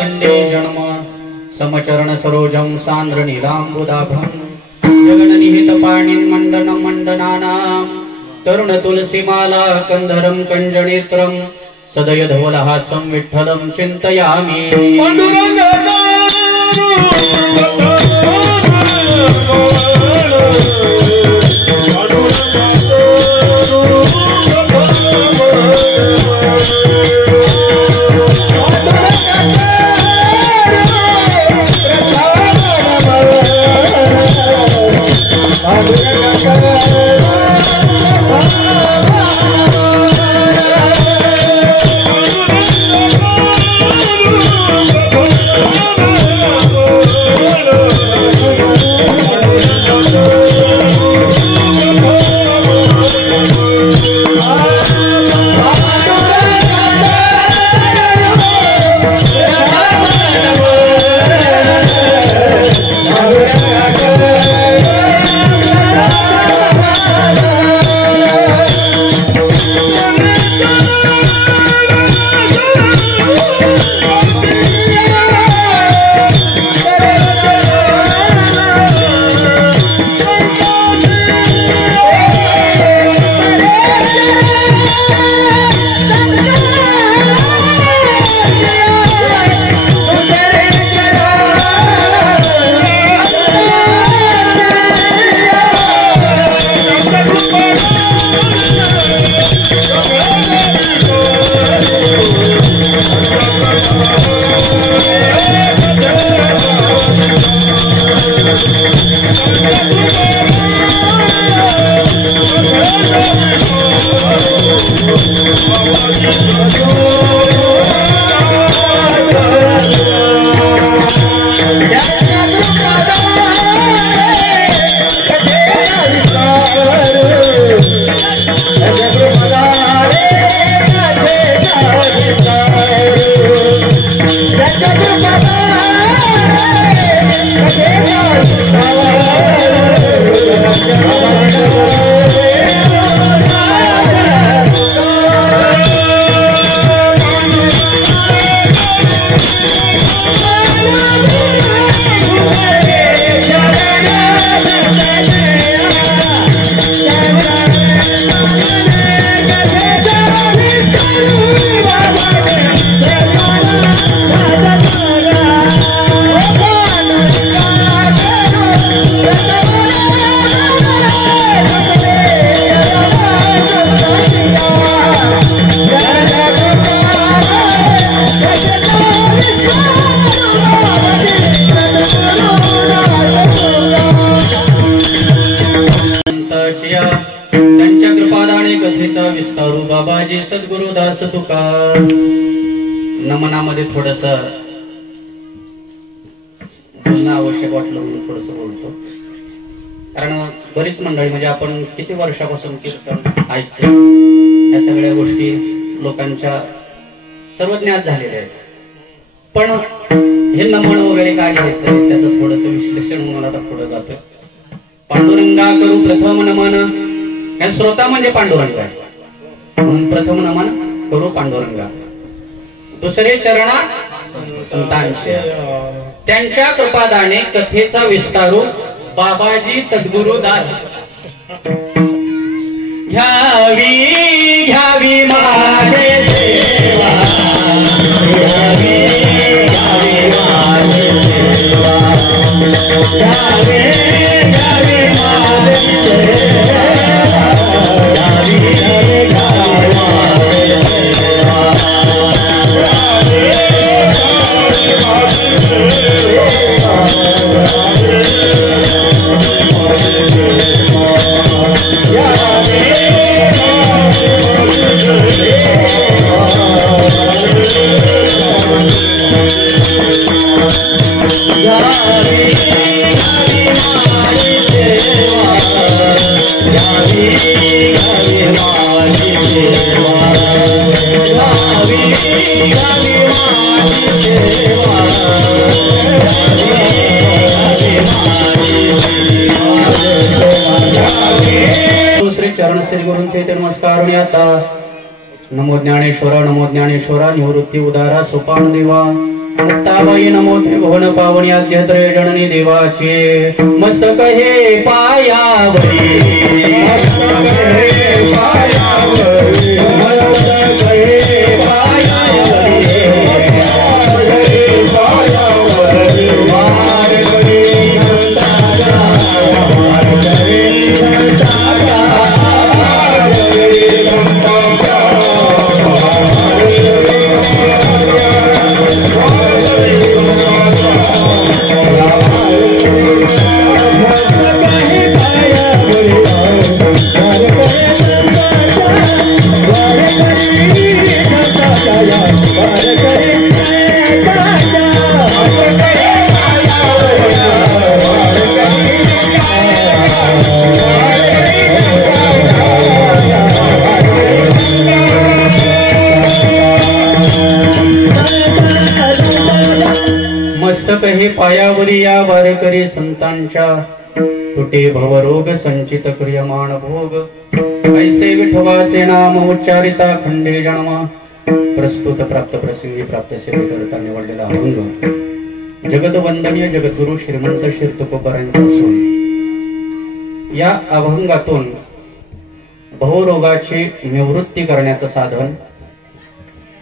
खंडे जन्म समचरण सरोजम सांद्र नीलांबुदाभं जगन्निहित पाणिं मंडनं मंडनानां तरुण तुलसीमाला कंधरं कंजनेत्रं सदय धवलहासं विठ्ठलं चिन्तयामि। बाबाजी सद्गुरुदास तुकार नमनामध्ये थोडस बोलणं आवश्यक वाटलं म्हणून थोडस बोलतो। कारण बरीच मंडळी म्हणजे आपण किती वर्षापासून कीर्तन ऐकतो, या सगळ्या गोष्टी लोकांच्या सर्वज्ञात झालेल्या आहेत, पण हे नमन वगैरे काय घ्यायचं त्याचं थोडस विश्लेषण म्हणून आता पुढे जातोय। पांडुरंगा करू प्रथम नमन, या श्रोता म्हणजे पांडुरंग आहे म्हणून प्रथम नमन करू पांडुरंगा। दुसरे चरणा संतांचे, त्यांच्या कृपादाने कथेचा विस्तारू बाबाजी सद्गुरुदास। घ्यावी घ्यावी माझे देवा, घ्यावी घ्यावी माझे देवा, घ्यावी घ्यावी माझे देवा, घ्यावी घ्यावी चरण श्री गुरूंचे नमस्कार। नमो ज्ञानेश्वरा निवृत्ती उदारा सोपान देवा मुक्ताबाई नमो त्रिभुवन पावनी आद्यत्रे जननी देवाचे मस्तक हे पायावरी मस्तक हे पायावरी मस्तक हे पायावरी मस्तक हे पायावरी या वारकरी संतांच्या तुटे भवरोग संचित क्रियमाण भोग ऐसे विठवाचे नाम उच्चारिता खंडे जन्म प्रस्तुत प्राप्त प्रसंगी प्राप्त सेवेकरता निवडलेला अभंग जगत वंदनीय जगद्गुरु श्रीमंत श्री तुकोबारांचा असून या अभंगातून भवरोगाची निवृत्ती करण्याचं साधन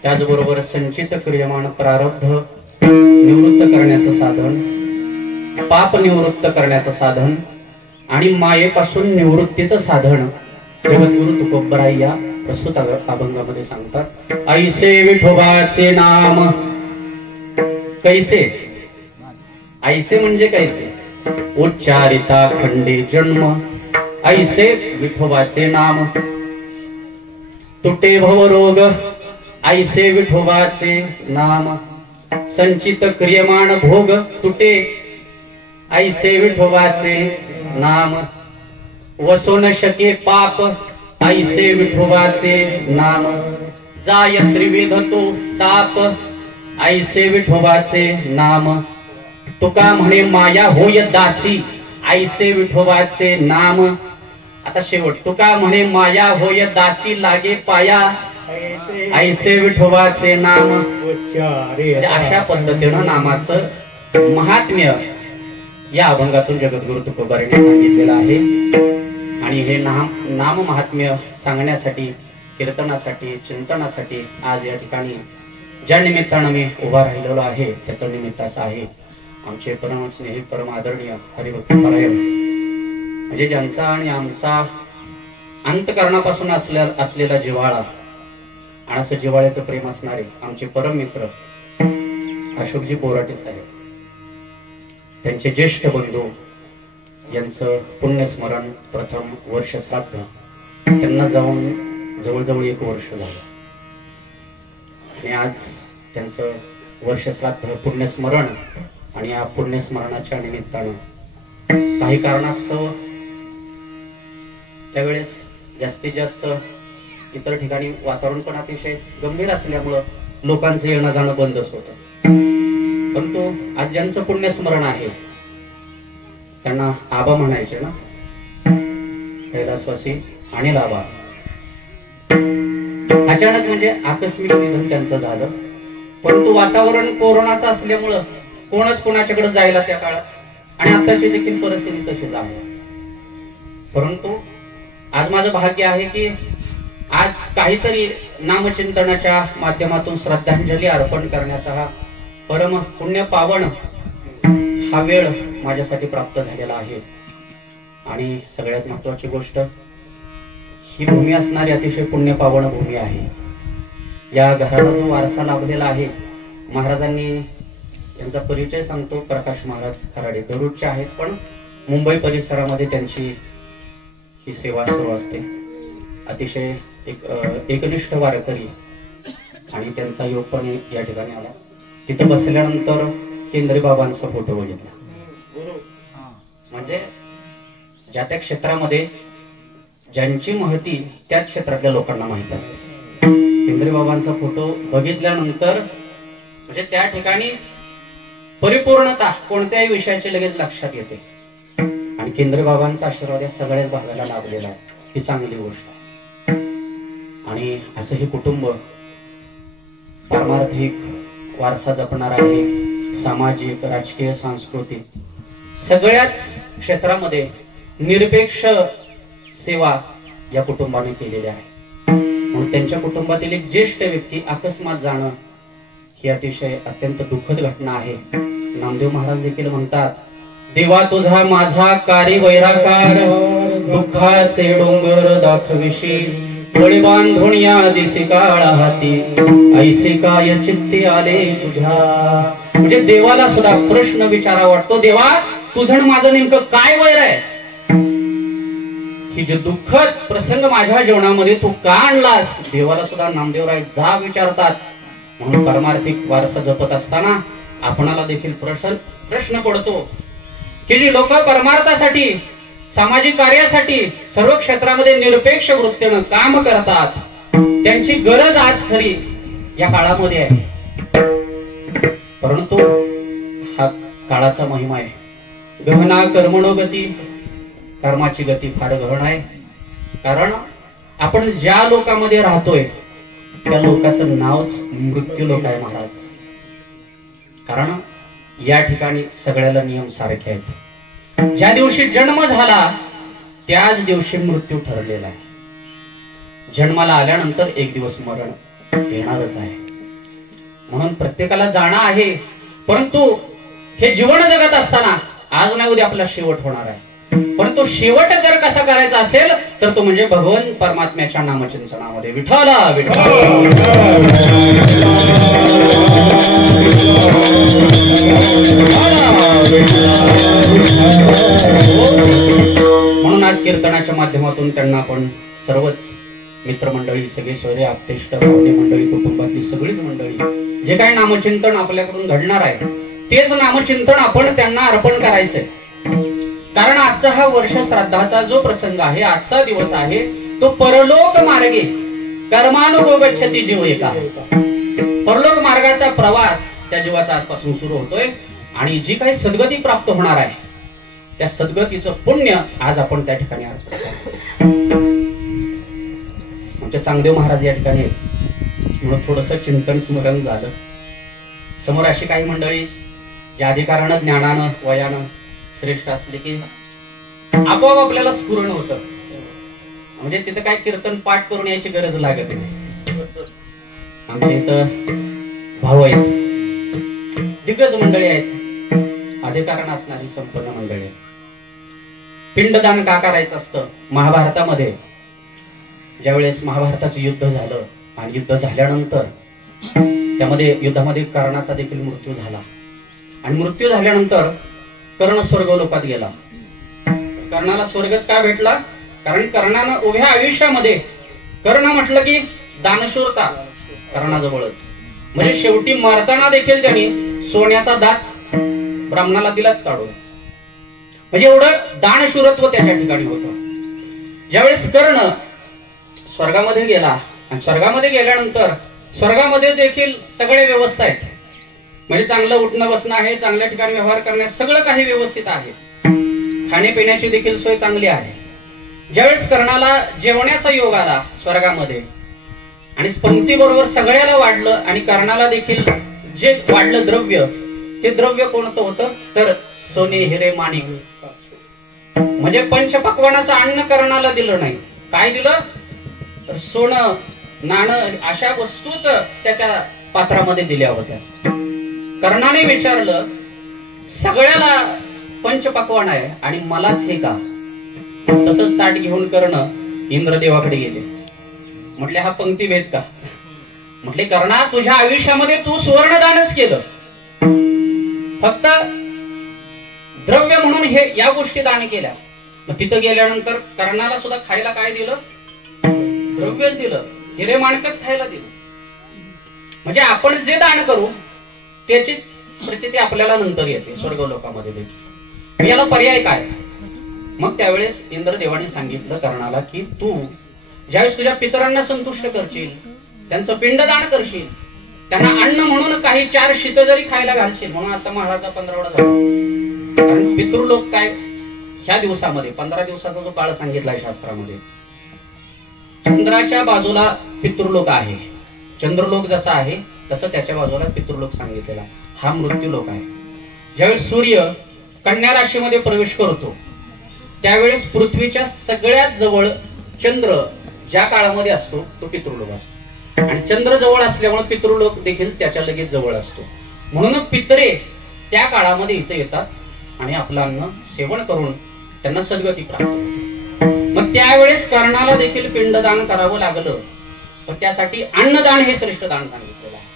त्याचबरोबर संचित क्रियमाण प्रारब्ध निवृत्त करण्याचं साधन पाप निवृत्त करण्याचं साधन आणि मायेपासून निवृत्तीचं साधन जगद्गुरु तुकोबाराय या प्रस्तुत अभंगामध्ये सांगतात. ऐसे विठोबाचे नाम कैसे ऐसे म्हणजे कैसे उच्चारिता खंडे जन्म ऐसे विठोबाचे नाम तुटे भवरोग ऐसे विठोबाचे नाम संचित क्रियमाण भोग तुटे ऐसे विठोबाचे नाम वसो न शके पाप ऐसे विठोबाचे नाम जाय त्रिविध तो ताप ऐसे विठोबाचे नाम तुका म्हणे माया होय दासी ऐसे विठोबाचे नाम. आता शेवट तुका म्हणे माया होय दासी लागे पाया ऐसे विठोबाचे नाम. अशा पद्धतीनं नामाचं महात्म्य या अभंगातून जगद्गुरु तुकोबारांनी सांगितलेलं आहे. आणि हे नाम महात्म्य सांगण्यासाठी कीर्तनासाठी चिंतनासाठी आज या ठिकाणी ज्या निमित्तानं मी उभा राहिलेलो आहे त्याचं निमित्त असं आहे आमचे परम स्नेही परम आदरणीय हरिभक्तपरायण म्हणजे ज्यांचा आणि आमचा अंतकरणापासून असलेला जिव्हाळा आणि असं जिव्हाळ्याचं प्रेम असणारे आमचे परम मित्र अशोकजी बोराटे साहेब त्यांचे ज्येष्ठ बंधू यांचं पुण्यस्मरण प्रथम वर्ष श्राद्ध त्यांना जाऊन जवळजवळ 1 वर्ष झालं आणि आज त्यांचं वर्ष श्राद्ध पुण्यस्मरण आणि या पुण्यस्मरणाच्या निमित्तानं काही कारणास्तव त्यावेळेस जास्तीत जास्त इतर ठिकाणी वातावरण पण अतिशय गंभीर असल्यामुळं लोकांचं येणं जाणं बंदच होतं. परंतु आज ज्यांचं पुण्यस्मरण आहे त्यांना आबा म्हणायचे ना कैलासवासी आणि आबा. अचानक म्हणजे आकस्मिक निधन त्यांचं झालं. परंतु वातावरण कोरोनाचं असल्यामुळं कोणच कोणाच्याकडे जायला त्या काळात आणि आताची देखील परिस्थिती तशीच आहे. परंतु आज माझं भाग्य आहे की आज काहीतरी नामचिंतनाच्या माध्यमातून श्रद्धांजली अर्पण करण्याचा हा परम पुण्य पावन हा वेळ माझ्यासाठी प्राप्त झालेला आहे. आणि सगळ्यात महत्वाची गोष्ट ही भूमी असणारी अतिशय पुण्य पावन भूमी आहे. या घराला जो वारसा लाभलेला आहे महाराजांनी यांचा परिचय सांगतो. प्रकाश महाराज खराडे दररोजचे आहेत पण मुंबई परिसरामध्ये त्यांची ही सेवा सुरू असते. अतिशय एकनिष्ठ वारकरी आणि त्यांचा योग पण या ठिकाणी आला. तिथं बसल्यानंतर केंद्रे बाबांचा फोटो बघितला. म्हणजे ज्या त्या क्षेत्रामध्ये ज्यांची महती त्याच क्षेत्रातल्या लोकांना माहित असते. केंद्रे बाबांचा फोटो बघितल्यानंतर म्हणजे त्या ठिकाणी परिपूर्णता कोणत्याही विषयाची लगेच लक्षात येते. आणि केंद्रे बाबांचा आशीर्वाद या सगळ्याच भागाला लाभलेला आहे. ही चांगली गोष्ट आहे. आणि असं हे कुटुंब पारमार्थिक वारसा जपणार आहे, सामाजिक, राजकीय, सांस्कृतिक सगळ्याच क्षेत्रामध्ये निरपेक्ष सेवा या कुटुंबाने केलेली आहे. म्हणून त्यांच्या कुटुंबातील एक ज्येष्ठ व्यक्ती अकस्मात जाणं ही अतिशय अत्यंत दुःखद घटना आहे. नामदेव महाराज देखील म्हणतात, देवा तुझा माझा कारी वैराकार, दुःखाचे डोंगर दाखविशी, डोळे बांधून या दिसी काळा हाती, ऐसे काय चित्ती आले तुझ्या. म्हणजे देवाला सुद्धा प्रश्न विचारा वाटतो, देवा तुझं माझं नेमकं काय वैर आहे? ही जे दुःखद प्रसंग माझ्या जीवनामध्ये तू का आणलास? देवाला सुद्धा नामदेवराय जा विचारतात. म्हणून परमार्थिक वारसा जपत असताना आपणाला देखील प्रश्न पडतो की जी लोक परमार्थासाठी, सामाजिक कार्यासाठी सर्व क्षेत्रामध्ये निरपेक्ष वृत्तीनं काम करतात, त्यांची गरज आज खरी या काळामध्ये आहे. परंतु हा काळाचा महिमा आहे. गहना कर्मणो गती, कर्माची गती फार गहन आहे. कारण आपण ज्या लोकांमध्ये राहतोय त्या लोकांचं नावच मृत्यू लोक आहे महाराज. कारण या ठिकाणी सगळ्याला नियम सारखे आहेत. ज्या दिवशी जन्म झाला त्याच दिवशी मृत्यू ठरलेला आहे. जन्माला आल्यानंतर एक दिवस मरण येणारच आहे. म्हणून प्रत्येकाला जाणं आहे. परंतु हे जीवन जगत असताना आज नाही उद्या आपला शेवट होणार आहे. परंतु शेवट जर कसा करायचा असेल तर तो म्हणजे भगवान परमात्म्याच्या नामचिंतनामध्ये. विठ्ठल विठ्ठल म्हणून आज कीर्तनाच्या माध्यमातून त्यांना आपण सर्वच मित्रमंडळी, सगळे सोयरे, आप्तेष्ट, पाहुणे मंडळी, कुटुंबातली सगळीच मंडळी, जे काही नामचिंतन आपल्याकडून घडणार आहे तेच नामचिंतन आपण त्यांना अर्पण करायचंय. कारण आजचा हा वर्ष श्राद्धाचा जो प्रसंग आहे, आजचा दिवस आहे, तो परलोक मार्गे कर्मानुगो गच्छति जीव एका. परलोक मार्गाचा प्रवास त्या जीवाचा आजपासून सुरू होतोय. आणि जी काही सद्गती प्राप्त होणार आहे त्या सद्गतीचं पुण्य आज आपण त्या ठिकाणी अर्पण करतो. आमचे चांगदेव महाराज या ठिकाणी म्हणून थोडस चिंतन स्मरण झालं. समोर अशी काही मंडळी ज्या अधिकारानं, ज्ञानानं, वयानं श्रेष्ठ असले की आपोआप आपल्याला स्फुरण होतं. म्हणजे तिथं काय कीर्तन पाठ करून यायची गरज लागत नाही. आमच्या इथं भाऊ आहेत, दिग्गज मंडळी आहेत, अधिकारण असणारी संपन्न मंडळी आहेत. पिंडदान का करायचं असतं? महाभारतामध्ये ज्यावेळेस महाभारताचं युद्ध झालं आणि युद्ध झाल्यानंतर त्यामध्ये युद्धामध्ये कर्णाचा देखील मृत्यू झाला. आणि मृत्यू झाल्यानंतर कर्ण स्वर्गलोकात गेला. कर्णाला स्वर्गच का भेटला? कारण कर्णानं उभ्या आयुष्यामध्ये कर्ण म्हटलं की दानशूरता कर्णाजवळच. म्हणजे शेवटी मारताना देखील त्यांनी सोन्याचा दात ब्राह्मणाला दिलाच काढून. म्हणजे एवढं दानशूरत्व त्याच्या ठिकाणी होतं. ज्यावेळेस कर्ण स्वर्गामध्ये गेला आणि स्वर्गामध्ये गेल्यानंतर स्वर्गामध्ये देखील सगळे व्यवस्था आहेत. म्हणजे चांगलं उठणं बसणं आहे, चांगल्या ठिकाणी व्यवहार करण्यास सगळं काही व्यवस्थित आहे. खाण्यापिण्याची देखील सोय चांगली आहे. ज्यावेळेस कर्णाला जेवण्याचा योग आला स्वर्गामध्ये आणि पंक्ती बरोबर सगळ्याला वाढलं आणि कर्णाला देखील जे वाढलं द्रव्य, ते द्रव्य कोणतं होतं तर सोने, हिरे, माणिक. म्हणजे पंचपक्वानाचं अन्न कर्णाला दिलं नाही. काय दिलं तर सोनं, नाणं अशा वस्तूच त्याच्या पात्रामध्ये दिल्या होत्या. कर्णाने विचारलं, सगळ्याला पंचपक्वान आहे आणि मलाच हे का? तसंच ताट घेऊन कर्ण इंद्रदेवाकडे गेले. म्हटले हा पंक्ती भेद का? म्हटले कर्णा, तुझ्या आयुष्यामध्ये तू सुवर्णदानच केलं. फक्त द्रव्य म्हणून हे या गोष्टी दान केल्या. मग तिथं गेल्यानंतर कर्णाला सुद्धा खायला काय दिलं? द्रव्यच दिलं, हिरे माणकच खायला दिलं. म्हणजे आपण जे दान करू त्याचीच प्रचिती आपल्याला नंतर येते स्वर्गलोकामध्ये देखील. याला पर्याय काय? मग त्यावेळेस इंद्रदेवाने सांगितलं कर्णाला की तू ज्यावेळेस तुझ्या पितरांना संतुष्ट करशील, त्यांचं पिंडदान करशील, त्यांना अन्न म्हणून काही 4 शीत जरी खायला घालशील. म्हणून आता महाराजा 15 झाला. कारण पितृलोक काय ह्या दिवसामध्ये 15 दिवसाचा जो काळ सांगितलाय शास्त्रामध्ये, चंद्राच्या बाजूला पितृलोक आहे. चंद्रलोक जसा आहे तसं त्याच्या बाजूला पितृलोक सांगितलेला. हा मृत्यूलोक आहे. ज्यावेळेस सूर्य कन्या राशीमध्ये प्रवेश करतो त्यावेळेस पृथ्वीच्या सगळ्यात जवळ चंद्र ज्या काळामध्ये असतो तो पितृलोक असतो, आणि चंद्र जवळ असल्यामुळे पितृलोक देखील त्याच्या लगेच जवळ असतो. म्हणून पितरे त्या काळामध्ये इथे येतात आणि आपलं अन्न सेवन करून त्यांना सद्गती प्राप्त होते. मग त्यावेळेस कर्णाला देखील पिंडदान करावं लागलं, पण त्यासाठी अन्नदान हे श्रेष्ठ दान सांगितलेलं आहे.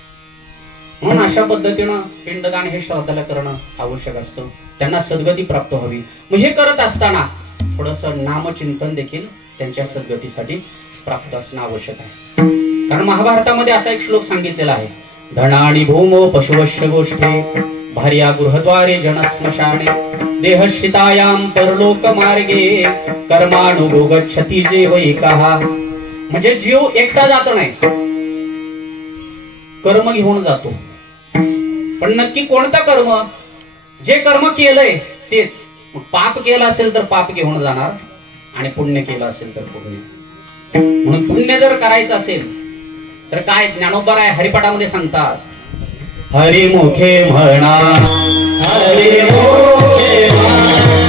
म्हणून अशा पद्धतीनं पिंडदान हे श्राद्धाला करणं आवश्यक असतं, त्यांना सद्गती प्राप्त व्हावी. मग हे करत असताना थोडस नामचिंतन देखील त्यांच्या सद्गतीसाठी प्राप्त असणं आवश्यक आहे. कारण महाभारतामध्ये असा एक श्लोक सांगितलेला आहे, धनानि भूमो पशुवश्य गोष्ठी भार्या गृहद्वारे जनस्मशाने देहश्रितायाम परलोक मार्गे कर्मानुगो गच्छति जीव एकः. म्हणजे जीव एकटा जात नाही, कर्म घेऊन जातो. पण नक्की कोणतं कर्म? जे कर्म केलंय तेच. मग पाप केलं असेल तर पाप घेऊन जाणार, आणि पुण्य केलं असेल तर पुण्य. म्हणून पुण्य जर करायचं असेल तर काय ज्ञानोबा राय हरिपाठामध्ये सांगतात, हरिमुखे म्हणा हरिमुखे म्हणा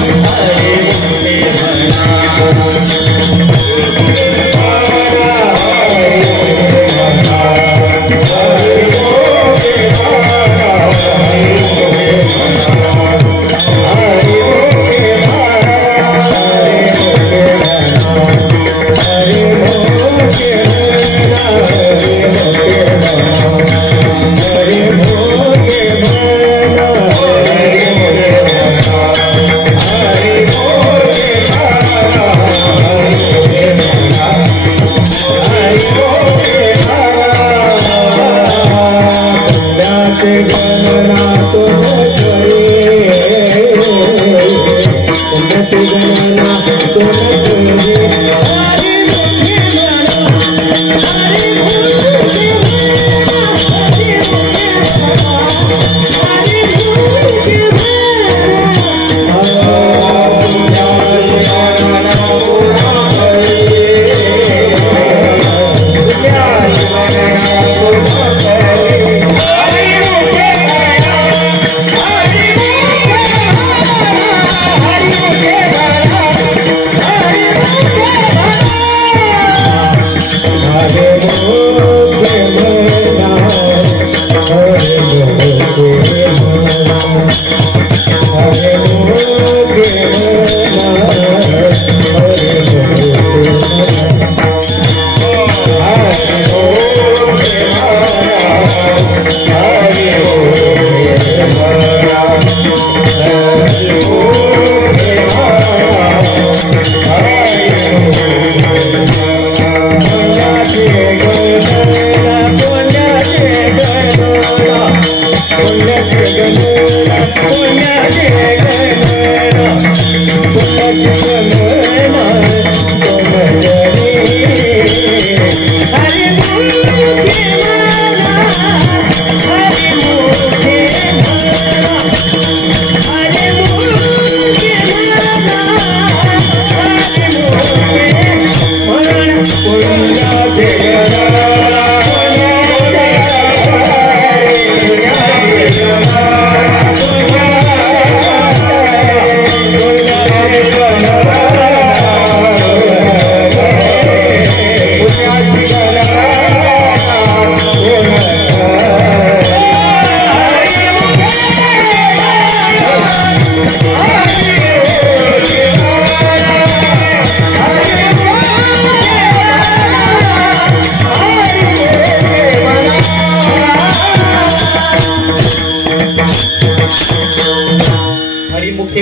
हरिमुखे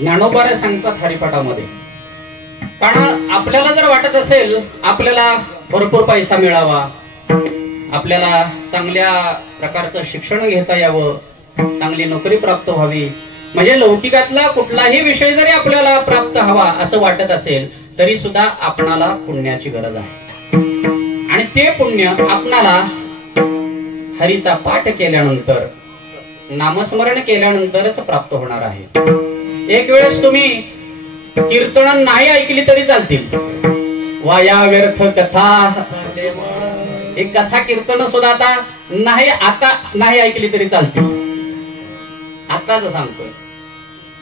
ज्ञानोबा सांगतात हरिपाठामध्ये. कारण आपल्याला जर वाटत असेल आपल्याला भरपूर पैसा मिळावा, आपल्याला चांगल्या प्रकारचं शिक्षण घेता यावं, चांगली नोकरी प्राप्त व्हावी, म्हणजे लौकिकातला कुठलाही विषय जरी आपल्याला प्राप्त हवा असं वाटत असेल तरी सुद्धा आपणाला पुण्याची गरज आहे. आणि ते पुण्य आपणाला हरीचा पाठ केल्यानंतर, नामस्मरण केल्यानंतरच प्राप्त होणार आहे. एक वेळेस तुम्ही कीर्तन नाही ऐकली तरी चालतील, वाया व्यर्थ कथा. एक कथा कीर्तन सुद्धा आता नाही ऐकली तरी चालते, आताच सांगतोय.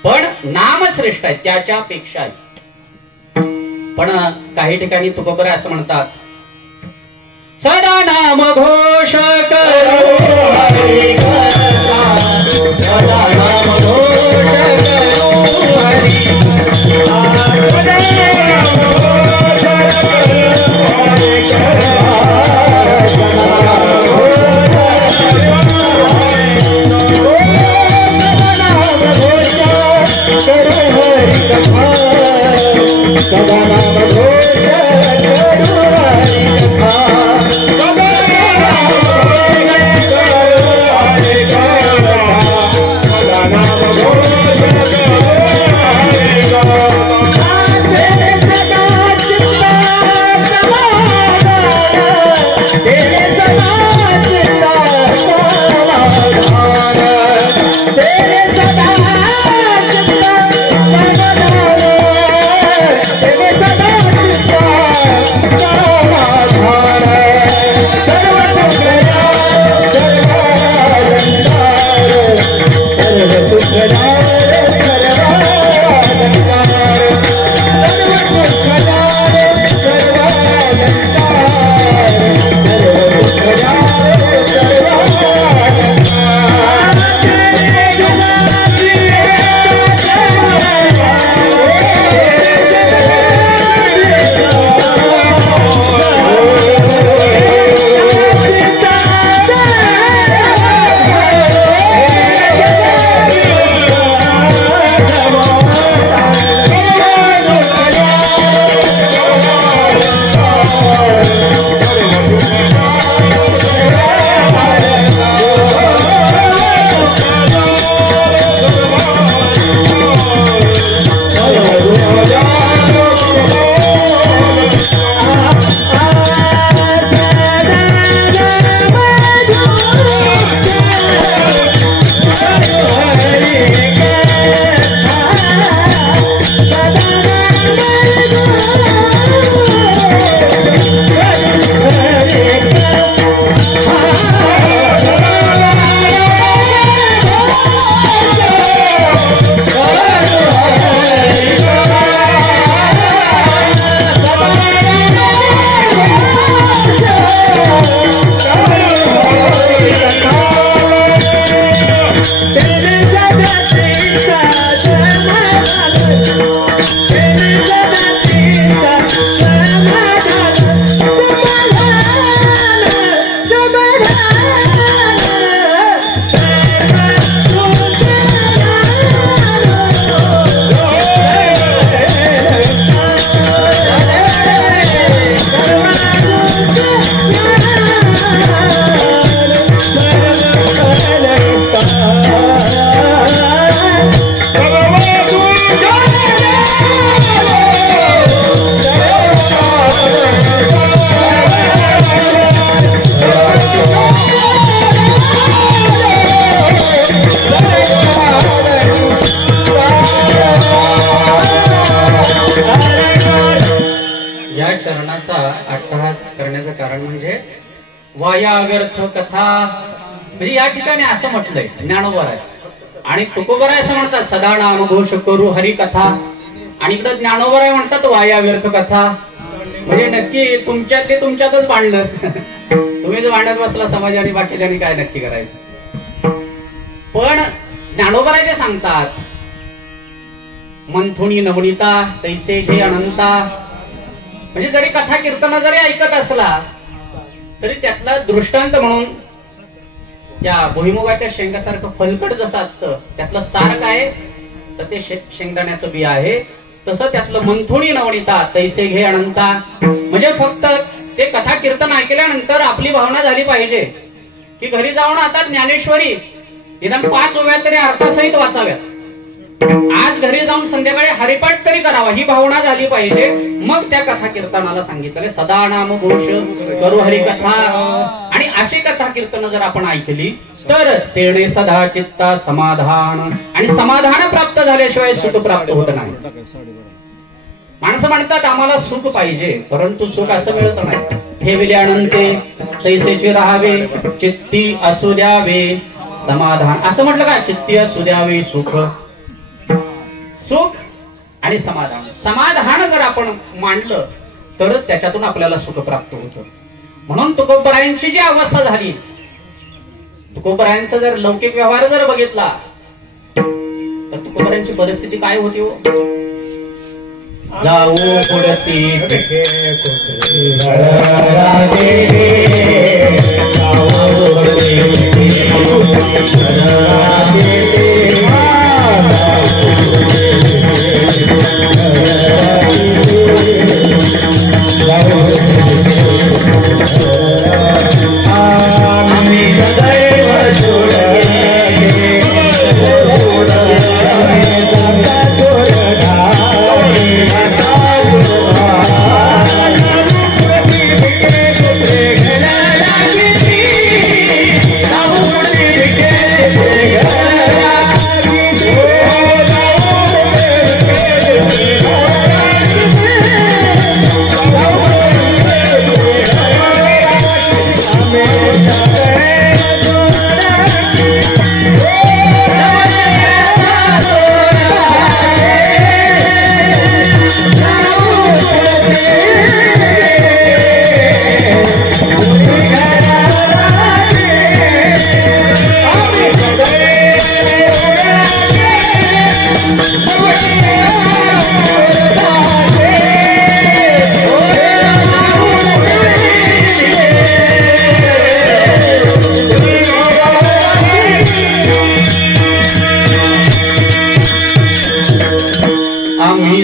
पण नाम श्रेष्ठ आहे त्याच्यापेक्षा. पण काही ठिकाणी तुकोबरा असं म्हणतात, सदा नाम घोष करो हरी कथा, सदा नाम घोष करो हरी वायाव्यर्थ कथा. म्हणजे या ठिकाणी असं म्हटलंय ज्ञानोबा आहे आणि तुकोबा असं म्हणतात सदा नाम घोष करू हरी कथा, आणि इकडे ज्ञानोबा आहे म्हणतात वायाव्यर्थ कथा. म्हणजे नक्की तुमच्यातच भांडणं. तुम्ही जो भांडत बसला समाजाने बाकीच्यांनी काय नक्की करायचं. पण ज्ञानोबा जे सांगतात मंथुनी नवनीता तैसे घे अनंता. म्हणजे जरी कथा कीर्तन जरी ऐकत असला तरी त्यातला दृष्टांत म्हणून त्या भुईमुगाच्या शेंगासारखं फलकट जसं असतं त्यातलं सार काय तर ते शेंगदाण्याचं बी आहे, तसं त्यातलं मंथुनी नवनीता तैसे घे अनंता. म्हणजे फक्त ते कथा कीर्तन ऐकल्यानंतर आपली भावना झाली पाहिजे की घरी जाऊन आता ज्ञानेश्वरी निदान 5 ओव्या तरी अर्थासहित वाचाव्यात. आज घरी जाऊन संध्याकाळी हरिपाठ तरी करावा ही भावना झाली पाहिजे. मग त्या कथा कीर्तनाला सांगितलं सदा नाम घोष करू हरी कथा. आणि अशी कथा कीर्तन जर आपण ऐकली तरच तेणे सदा चित्ता समाधान, आणि समाधान प्राप्त झाल्याशिवाय सुख प्राप्त होत नाही. माणसं म्हणतात आम्हाला सुख पाहिजे, परंतु सुख असं मिळत नाही. ठेविले अनंते तैसेचे राहावे चित्ती असू द्यावे समाधान. असं म्हटलं का? चित्ती असू द्यावे सुख, सुख आणि समाधान. समाधान जर आपण मांडलं तरच त्याच्यातून आपल्याला सुख प्राप्त होतं. म्हणून तुकोबरायांची जी अवस्था झाली, तुकोबरायांचा जर लौकिक व्यवहार जर बघितला तर तुकोबरायांची परिस्थिती काय होती हो? जाऊ पुढती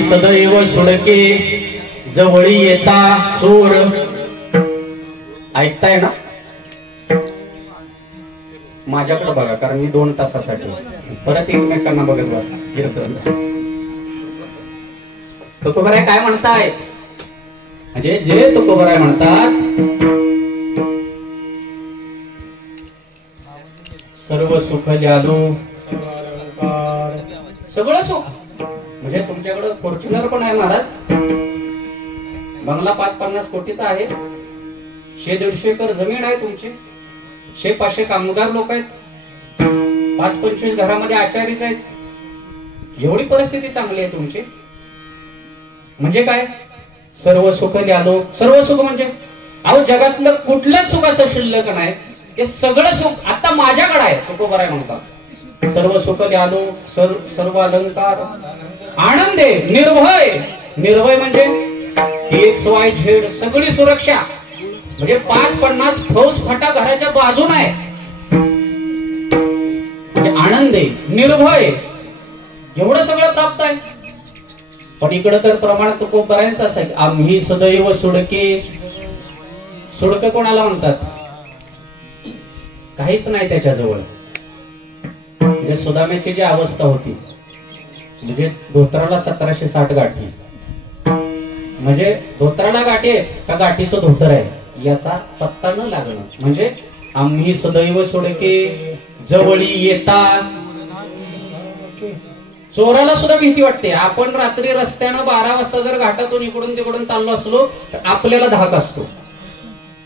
सदैव सुडके जवळी येता चोर. ऐकताय ना? माझ्याकडे बघा, कारण मी 2 तासासाठी परत एकमेकांना बघत बसा. तुकोबराय काय म्हणताय? म्हणजे जे तुकोबराय म्हणतात सर्व सुख ल्यालो, सगळं सुख. म्हणजे तुमच्याकडे फॉर्च्युनर पण आहे महाराज, बंगला 5-50 कोटीचा आहे, 100-150 एकर जमीन आहे तुमची, 100-500 कामगार लोक आहेत, 5-25 घरामध्ये आचारीच आहेत. एवढी परिस्थिती चांगली आहे तुमची. म्हणजे काय? सर्व सुख ल्यालो. सर्व सुख म्हणजे अहो जगातलं कुठलंच सुख असं शिल्लक नाही की सगळं सुख आता माझ्याकडे आहे. तुकोबराय म्हणतात सर्व सुख ल्यालो, सर्व अलंकार, आनंद आहे, निर्भय. निर्भय म्हणजे XYZ सगळी सुरक्षा. म्हणजे 5-50 फौज फटा घराच्या बाजून आहे. म्हणजे आनंद आहे, निर्भय, एवढं सगळं प्राप्त आहे. पण इकडं तर प्रमाण तुकोबरायांचं असं आहे की आम्ही सदैव सुडके. सुडक कोणाला म्हणतात? काहीच नाही त्याच्याजवळ. म्हणजे सुदाम्याची जी अवस्था होती, म्हणजे धोत्राला 1760 गाठी, म्हणजे धोत्राला गाठी आहेत का गाठीचं धोतर आहे याचा पत्ता न लागणं. म्हणजे आम्ही सदैव सोडके जवळी येता. चोराला सुद्धा भीती वाटते. आपण रात्री रस्त्यानं 12 वाजता जर घाटातून इकडून तिकडून चाललो असलो तर आपल्याला धाक असतो.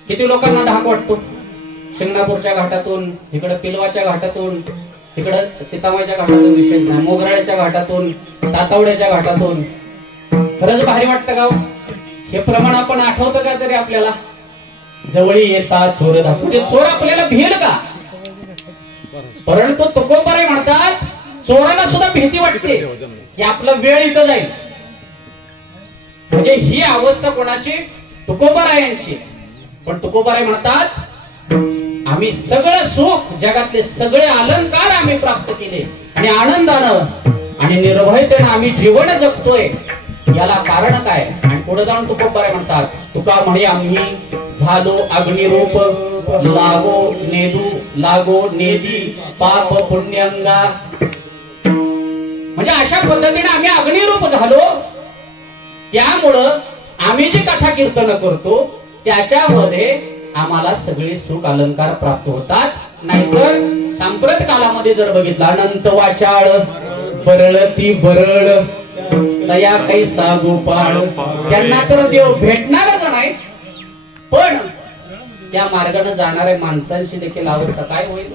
किती लोकांना धाक वाटतो? शिंगणापूरच्या घाटातून, इकडे पिलवाच्या घाटातून, इकडं सीतामाईच्या घाटातून, विशेष नाही, मोगराळ्याच्या घाटातून, तातावड्याच्या घाटातून. खरंच भारी वाटतं गाव. हे प्रमाण आपण आठवतं का तरी आपल्याला? जवळी येता चोर धाक. म्हणजे चोर आपल्याला भिल का? परंतु तुकोबराय म्हणतात चोराला सुद्धा भीती वाटते की आपला वेळ इथं जाईल. म्हणजे ही अवस्था कोणाची? तुकोबरायांची. पण तुकोबराय म्हणतात आम्ही सगळं सुख, जगातले सगळे अलंकार आम्ही प्राप्त केले आणि आनंदानं आणि निर्भयतेनं आम्ही जीवन जगतोय. याला कारण काय? आणि पुढे जाऊन तुकोबराय म्हणतात तुका म्हणे आम्ही झालो अग्निरूप, लागो नेदू लागो नेदी पाप पुण्यंगा. म्हणजे अशा पद्धतीने आम्ही अग्निरूप झालो. त्यामुळं आम्ही जे कथा कीर्तन करतो त्याच्यामध्ये आम्हाला सगळे सुख अलंकार प्राप्त होतात. नाहीतर सांप्रत कालामध्ये जर बघितलं अनंत वाचाळ बरळती बरळ तया कैसा गोपाळ, त्यांना तर देव भेटणारच नाही. पण त्या मार्गाने जाणाऱ्या माणसांची देखील अवस्था काय होईल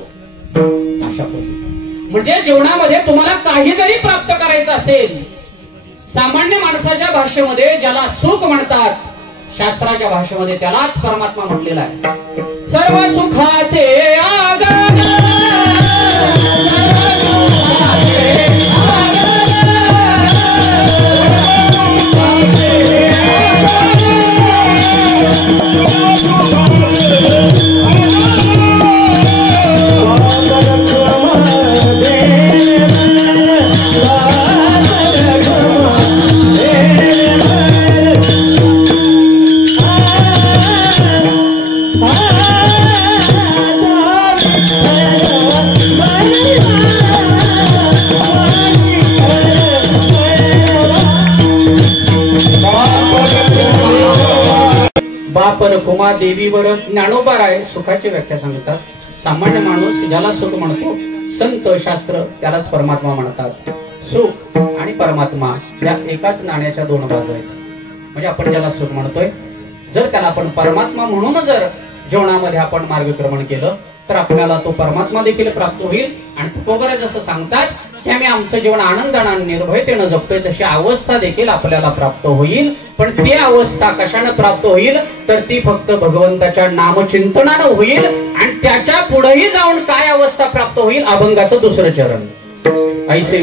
अशा पद्धती. म्हणजे जीवनामध्ये तुम्हाला काही जरी प्राप्त करायचं असेल, सामान्य माणसाच्या भाषेमध्ये ज्याला सुख म्हणतात, शास्त्राच्या भाषेमध्ये त्यालाच परमात्मा म्हटलेला आहे. सर्व सुखाचे आगम बापर कुमा देवीवर ज्ञानोबा राय सुखाची व्याख्या सांगतात. सामान्य माणूस ज्याला सुख म्हणतो, संत शास्त्र त्यालाच परमात्मा म्हणतात. सुख आणि परमात्मा या एकाच नाण्याच्या दोन बाजू आहेत. म्हणजे आपण ज्याला सुख म्हणतोय, जर त्याला आपण परमात्मा म्हणून जर जीवनामध्ये आपण मार्गक्रमण केलं तर आपल्याला तो परमात्मा देखील प्राप्त होईल. आणि तुकोबरा जसं सांगतात की आम्ही आमचं जीवन आनंदाने निर्भयतेने जगतोय, तशी अवस्था देखील आपल्याला प्राप्त होईल. पण ती अवस्था कशाने प्राप्त होईल तर ती फक्त भगवंताच्या नामचिंतनाने होईल. आणि त्याच्या पुढेही जाऊन काय अवस्था प्राप्त होईल, अभंगाचं दुसरं चरण. ऐसे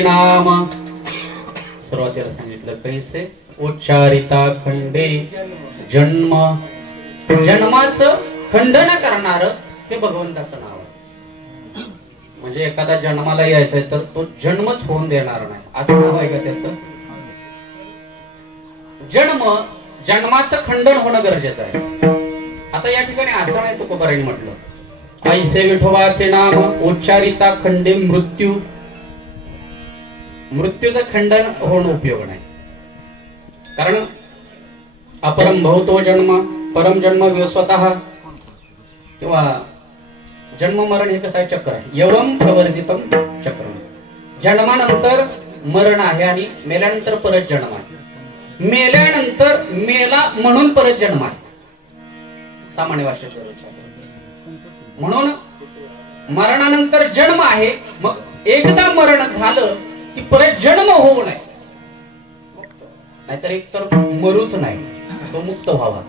नाम सुरुवातीला सांगितलं कैसे उच्चारिता खंडे जन्म. जन्माचं खंडन करणार हे भगवंताचं नाव आहे. म्हणजे एखादा जन्माला यायचंय तर तो जन्मच होऊन देणार नाही असं नाव आहे का त्याचं. जन्माचं खंडन होणं गरजेचं आहे. आता या ठिकाणी असं नाही तुकोबारांनी म्हटलं ऐसे विठोबाचे नाम उच्चारिता खंडे मृत्यू. मृत्यूचं खंडन होणं उपयोग नाही. कारण अपरम भवतो जन्म परम जन्म स्वतः किंवा जन्म मरण हे कसं आहे चक्र आहे. एवढं प्रवर्तितम चक्र. जन्मानंतर मरण आहे आणि मेल्यानंतर परत जन्म आहे. मेल्यानंतर मेला म्हणून परत जन्म आहे. सामान्य भाषेत म्हणून मरणानंतर जन्म आहे, मग एकदा मरण झालं की परत जन्म होऊ नये, नाहीतर एकतर मरूच नाही, तो मुक्त व्हावा.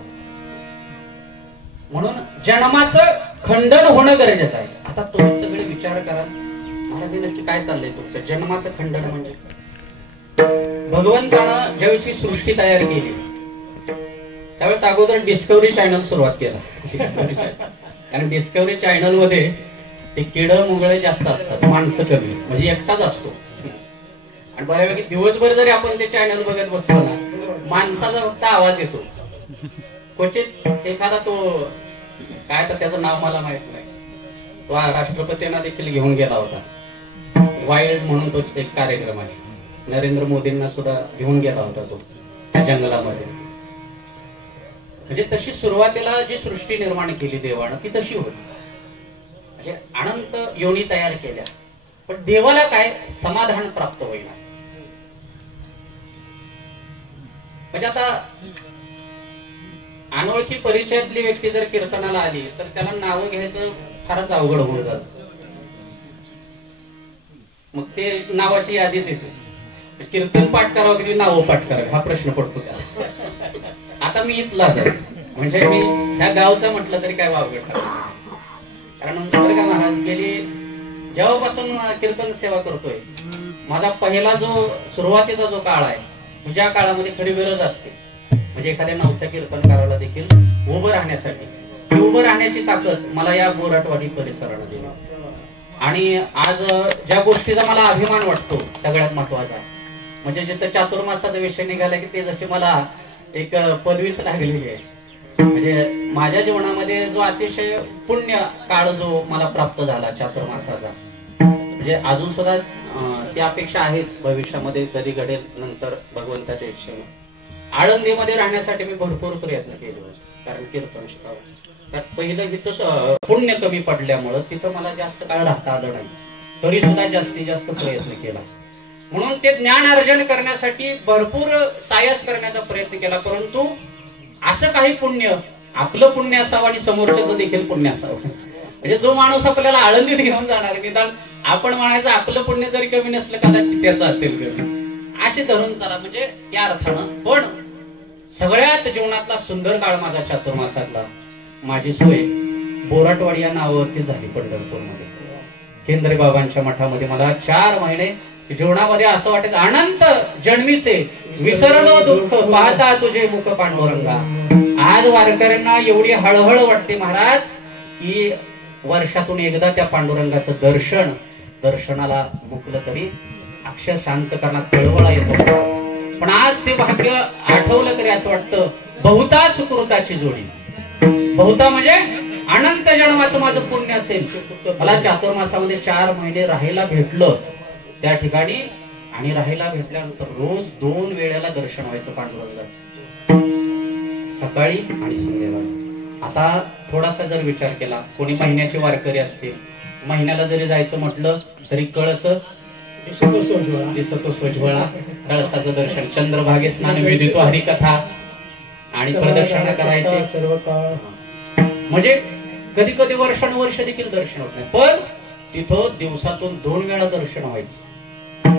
म्हणून जन्माचं खंडन होणं गरजेचं आहे. आता तुम्ही सगळे विचार करा, महाराज नक्की काय चाललंय तुमचं? जन्माचं खंडन म्हणजे भगवंतानं ज्यावेळी सृष्टी तयार केली त्यावेळेस अगोदर डिस्कवरी चॅनल सुरुवात केला. कारण डिस्कवरी चॅनल मध्ये ते किड मुगळे जास्त असतात, माणसं कमी, म्हणजे एकटाच असतो. आणि बऱ्यापैकी दिवसभर जरी आपण ते चॅनल बघत बसलो ना, माणसाचा फक्त आवाज येतो. क्वचित एखादा तो काय तर त्याचं नाव मला माहित नाही, तो राष्ट्रपतींना देखील घेऊन गेला होता. वाईल्ड म्हणून तो एक कार्यक्रम आहे, नरेंद्र मोदींना सुद्धा घेऊन गेला होता तो त्या जंगलामध्ये. म्हणजे तशी सुरुवातीला जी सृष्टी निर्माण केली देवानं ती तशी होती, म्हणजे अनंत योनी तयार केल्या. पण देवाला काय समाधान प्राप्त होईना. म्हणजे आता अनोळखी परिचयातली व्यक्ती जर कीर्तनाला आली तर त्याला नावं घ्यायचं फारच अवघड होऊन जात. मग ते नावाची यादीच येते. कीर्तन पाठ करावं की नावं पाठ करावं हा प्रश्न पडतो त्याला. आता मी इथलाच आहे, म्हणजे मी ह्या गावचं म्हटलं तरी काय वावगड ठरलं. कारण बरं का महाराज, गेली जेव्हापासून कीर्तन सेवा करतोय, माझा पहिला जो सुरुवातीचा जो काळ आहे, ज्या काळामध्ये खरी गरज असते, म्हणजे एखाद्या नवख्या कीर्तनकाराला देखील उभं राहण्यासाठी, उभं राहण्याची ताकद मला या बोराटवाडी परिसरानं दिली. आणि आज ज्या गोष्टीचा मला अभिमान वाटतो सगळ्यात महत्वाचा, म्हणजे जिथं चातुर्मासाचा विषय निघाला की ते जशी मला एक पदवीच लागलेली आहे. म्हणजे माझ्या जीवनामध्ये जो अतिशय पुण्य काळ जो मला प्राप्त झाला चातुर्मासाचा, म्हणजे अजून सुद्धा ती अपेक्षा आहेच भविष्यामध्ये कधी घडेल नंतर भगवंताच्या इच्छेने. आळंदीमध्ये राहण्यासाठी मी भरपूर प्रयत्न केले, कारण कीर्तन शिकावं. तर पहिलं इथं पुण्य कमी पडल्यामुळं तिथं मला जास्त काळ राहता आलं नाही, तरी सुद्धा जास्तीत जास्त प्रयत्न केला. म्हणून ते ज्ञान अर्जन करण्यासाठी भरपूर सायस करण्याचा प्रयत्न केला. परंतु असं काही पुण्य, आपलं पुण्य असावं आणि समोरच्याचं देखील पुण्य असावं. म्हणजे जो माणूस आपल्याला आळंदीत घेऊन जाणार, निदान आपण म्हणायचं आपलं पुण्य जरी कमी नसलं कदाचित त्याचं असेल कमी, असे धरून चला. म्हणजे त्या अर्थानं. पण सगळ्यात जीवनातला सुंदर काळ माझा चातुर्मासातला, माझी सोय बोराटवाडी या नावावरती झाली पंढरपूरमध्ये. केंद्रे बाबांच्या मठामध्ये मला 4 महिने जीवनामध्ये असं वाटायचं अनंत जन्मीचे विसरलो दुःख पाहता तुझे मुख पांडुरंगा. आज वारकऱ्यांना एवढी हळहळ वाटते महाराज की वर्षातून एकदा त्या पांडुरंगाचं दर्शनाला मुकलं तरी अक्षर शांत करण्यात कळवळा येतो. पण आज ते भाग्य आठवलं तरी असं वाटतं बहुता सुकृताची जोडी. बहुता म्हणजे अनंत जन्माचं माझं पुण्य असेल. मला चातुर्मासामध्ये 4 महिने राहायला भेटलं त्या ठिकाणी, आणि राहायला भेटल्यानंतर रोज 2 वेळेला दर्शन व्हायचं पांडुरंगाचं, सकाळी आणि संध्याकाळी. आता थोडासा जर विचार केला, कोणी महिन्याची वारकरी असते, महिन्याला जरी जायचं म्हटलं तरी कळस दिसतो सोज्वळा, कळसाचं दर्शन, चंद्रभागे स्नान, विधितो हरिकथा आणि प्रदक्षिणा करायची सर्व काळ. म्हणजे कधी कधी वर्षानुवर्ष देखील दर्शन होत नाही, पण तिथं दिवसातून 2 वेळा दर्शन व्हायचं.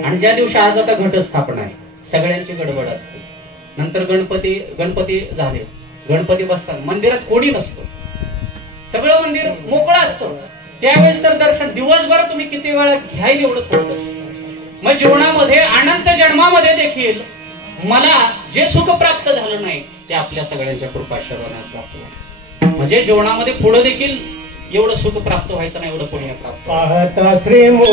आणि ज्या दिवशी आज आता घटस्थापना आहे, सगळ्यांची गडबड असते. नंतर गणपती झाले, गणपती बसतात, मंदिरात कोणी नसतं, सगळं मंदिर मोकळं असतं. त्यावेळेस तर दर्शन दिवसभर तुम्ही किती वेळा घ्यायला एवढं थोडं. मग जीवनामध्ये अनंत जन्मामध्ये देखील मला जे सुख प्राप्त झालं नाही ते आपल्या सगळ्यांच्या कृपा शरणात प्राप्त झालं. म्हणजे जीवनामध्ये पुढे देखील एवढं सुख प्राप्त व्हायचं नाही, एवढं पुण्य प्राप्त. पाहता श्रीमुख